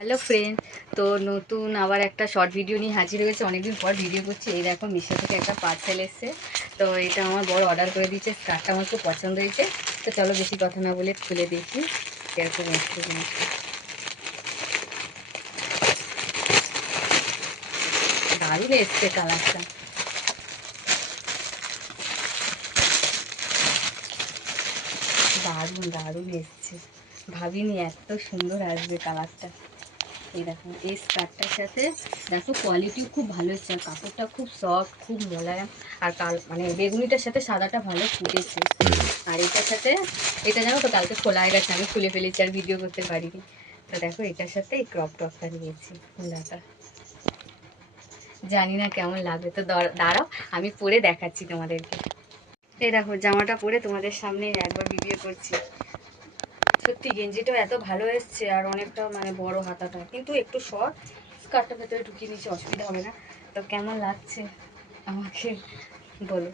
Hello friend, তো নতুন আবার একটা শর্ট ভিডিও নিয়ে হাজির হয়েছে। অনেকদিন পর ভিডিও করছি। এই দেখো, মিশো থেকে একটা পার্সেল এসছে। তো এটা আমার বড় অর্ডার করে দিয়েছে। স্কার্টটা আমার খুব পছন্দ হয়েছে। তো চলো বেশি কথা না বলে খুলে দেখি কিরকম এসছে জিনিসটা। দারুণ এসছে কালারটা, দারুণ দারুণ এসছে। ভাবিনি এত সুন্দর আসবে কালারটা। এই দেখো, এই স্কার্টটার সাথে দেখো কোয়ালিটিও খুব ভালো এসছে, আর কাপড়টা খুব সফট, খুব মোলায়েম। আর মানে বেগুনিটার সাথে সাদাটা ভালো ফুটেছে। আর এটার সাথে এটা জানো তো, কালকে খোলা হয়ে গেছে, আমি খুলে ফেলেছি, আর ভিডিও করতে পারিনি। তো দেখো, এটার সাথে এই ক্রপ টপটা নিয়েছি, খোলাটা। জানি না কেমন লাগবে, তো দাঁড়াও আমি পরে দেখাচ্ছি তোমাদেরকে। এই দেখো, জামাটা পরে তোমাদের সামনে একবার ভিডিও করছি। সত্যি গেঞ্জিটাও এত ভালো এসছে, আর অনেকটা মানে বড় হাতাটা, কিন্তু একটু শর্ট। স্কার্টটা ভেতরে ঢুকিয়ে নিচ্ছে, অসুবিধা হবে না। তো কেমন লাগছে আমাকে বলো।